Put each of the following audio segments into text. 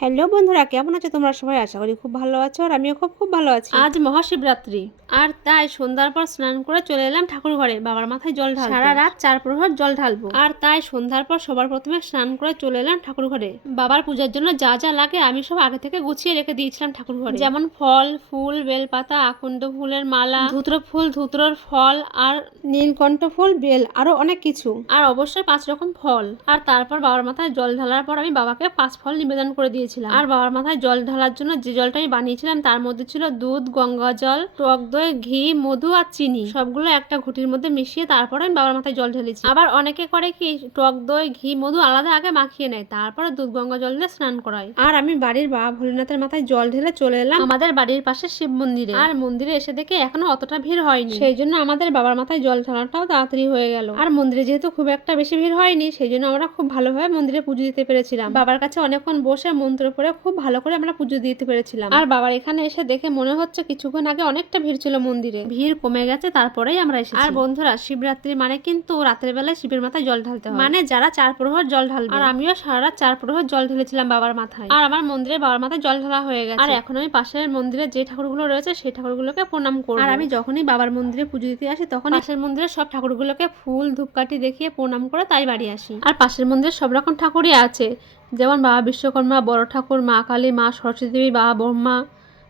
Hello বন্ধুরা কেমন আছো তোমরা? সবাই আশা করি খুব ভালো আছো আর আমিও খুব খুব ভালো আছি। আজ মহাশিবরাত্রি। আর তাই সন্ধ্যার পর স্নান করে চলে এলাম ঠাকুর ঘরে। বাবার মাথায় জল ঢাল সারা রাত চার প্রহর জল ঢালবো। আর তাই সন্ধ্যার পর সবার প্রথমে স্নান করে চলে এলাম ঠাকুর ঘরে। বাবার পূজার জন্য যা যা লাগে আমি সব আগে থেকে গুছিয়ে রেখে দিয়েছিলাম ঠাকুর ঘরে। যেমন ফল ফুল বেলপাতা আকন্দ ফুলের মালা ধুতরো ফুল ধুতরোর ফল আর নীলকণ্ঠ ফুল বেল আরও অনেক কিছু। আর অবশ্যই পাঁচ রকম ফল। আর তারপর বাবার মাথায় জল ঢালার পর আমি বাবাকে পাঁচ ফল নিবেদন করে দিয়েছিলাম আর বাবার মাথায় জল ঢালার জন্য যে জলটা আমি বানিয়েছিলাম তার মধ্যে ছিল দুধ গঙ্গা জল টক দই ঘি মধু আর চিনি। সবগুলো একটা ঘুটির মধ্যে মিশিয়ে তারপরে আমি বাবার মাথায় জল ঢেলেছি। আবার অনেকে করে কি টক দই ঘি মধু আলাদা আগে মাখিয়ে নেয় তারপরে দুধ গঙ্গা জল দিয়ে স্নান করায়। আর আমি বাড়ির বাবা ভোলেনাথের মাথায় জল ঢেলে চলে এলাম। আমাদের বাড়ির পাশে শিব মন্দিরে। আর মন্দিরে এসে দেখে এখনও অতটা ভিড় হয়নি। সেই জন্য আমাদের বাবার মাথায় জল ঢালাটাও তাড়াতাড়ি হয়ে গেল। আর মন্দিরে যেহেতু খুব একটা বেশি ভিড় হয়নি সেই জন্য আমরা খুব ভালোভাবে মন্দিরে পুজো দিতে পেরেছিলাম। বাবার কাছে অনেকক্ষণ বসে মন্ত্র পড়ে খুব ভালো করে আমরা পুজো দিতে পেরেছিলাম। আর বাবার এখানে এসে দেখে মনে হচ্ছে কিছুক্ষণ আগে অনেকটা ভিড় ছিল মন্দিরে। ভিড় কমে গেছে তারপরেই আমরা এসেছি। আর বন্ধুরা শিবরাত্রি মানে কিন্তু রাতের বেলায় শিবের মাথায় জল ঢালতে হয়। মানে যারা চার প্রহর জল ঢালবে। আর আমিও সারা রাত চার প্রহর জল ঢেলেছিলাম বাবার মাথায়। আর আমার মন্দিরে বাবার মাথায় জল ঢালা হয়ে গেছে। আর এখন আমি পাশের মন্দিরে যে ঠাকুরগুলো রয়েছে সেই ঠাকুরগুলোকে প্রণাম করব। আর আমি যখনই বাবার মন্দিরে পুজো দিতে আসি তখন পাশের মন্দিরে সব ঠাকুরগুলোকে ফুল ধূপকাঠি দেখিয়ে প্রণাম করে তাই বাড়ি আসি। আর পাশের মন্দিরে সব রকম ঠাকুরই আছে। যেমন বাবা বিশ্বকর্মা, বড় ঠাকুর, মা কালী, মা সরস্বতী দেবী, বাবা ব্রহ্মা,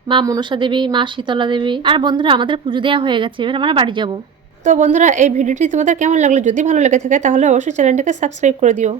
মা মনসা দেবী, মা শীতলা দেবী। আর বন্ধুরা, আমাদের পুজো দেওয়া হয়ে গেছে, এবার আমরা বাড়ি যাব। তো বন্ধুরা, এই ভিডিওটি তোমাদের কেমন লাগল? যদি ভালো লেগে থাকে, তাহলে অবশ্যই চ্যানেলটাকে সাবস্ক্রাইব করে দিও।